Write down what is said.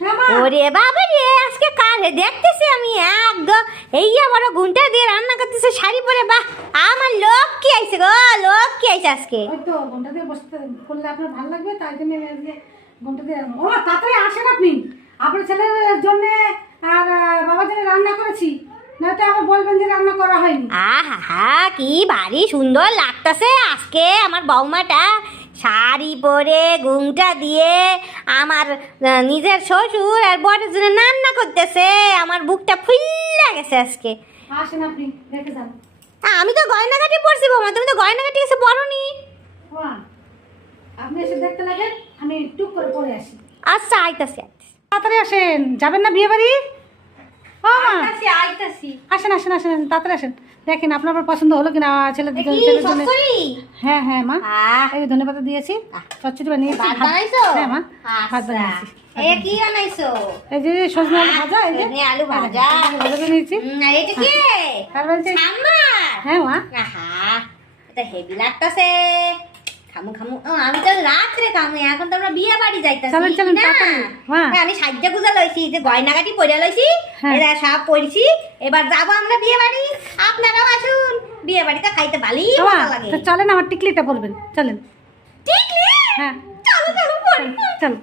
ওরে বাবা রে, আজকে কালে দেখতেছি আমি একদম এই বড় ঘুমটা দিয়ে রান্না করতেছে শাড়ি পরে। বাহ, আমার লোক কি আইছে গো, লোক কি আইছে আজকে। ওই তো ঘন্টা দিয়ে বসতে করলে আপনার ভালো লাগবে, তাই জন্য আমি আজকে ঘন্টা দিয়ে। ও তাড়াতাড়ি আসেন আপনি, আপনার ছেলের জন্য আর বাবার জন্য রান্না করেছি, নয়তো আবার বলবেন যে রান্না করা হয়নি। আহা, কি ভারী সুন্দর লাগতেছে আজকে আমার বৌমাটা শাড়ি পরে ঘুমটা দিয়ে আমার নিজের শ্বশুর আর বরের জন্য রান্না করতেছে। আমার বুকটা ফুল্লা গেছে আজকে। আসেন আপনি দেখে যান। আমি তো গয়নাগাটি পরছি বৌমা, তুমি তো গয়নাগাটি এসে পরনি। ও আপনি এসে দেখতে লাগেন, আমি টুক করে পরে আসি। আচ্ছা, আইতাছি আইতাছি তাড়াতাড়ি আসেন, যাবেন না বিয়ে বাড়ি? ও মা আইতাছি। আসেন আসেন আসেন আসেন, তাড়াতাড়ি আসেন। দেখেন আপনার আবার পছন্দ হলো কিনা ছেলের জন্য। হ্যাঁ হ্যাঁ মা, এই যে ধন্যবাদ দিয়েছি, চচ্চড়ি বানিয়েছি। ভাত বানাইছো? হ্যাঁ মা, ভাত বানিয়েছি। এ কি বানাইছো? এই যে সজনে আলু ভাজা, এই যে সজনে আলু ভাজা। ভাজা বানিয়েছি। এটা কি? কার বাড়িতে? আমার। হ্যাঁ মা। আহা, এটা হেভি লাগতাছে। খামু খামু। ও, আমি তো রাত্রে খামু, এখন তো আমরা বিয়ে বাড়ি যাইতাছি। চলেন চলেন না? তাড়াতাড়ি। হ্যাঁ আমি সাজ্জা গুজা লইছি, যে গয়নাগাটি পরে লইছি, হ্যাঁ। এরা সব পরছি। এবার যাবো আমরা বিয়ে বাড়ি। আপনারাও আসুন, বিয়ে বাড়িতে খাইতে ভালোই বাবা, মজা লাগে। তো চলেন আমার টিকলিটা বলবেন, চলেন। ঠিক রে? হ্যাঁ চলো চলো পড়ি। চলো।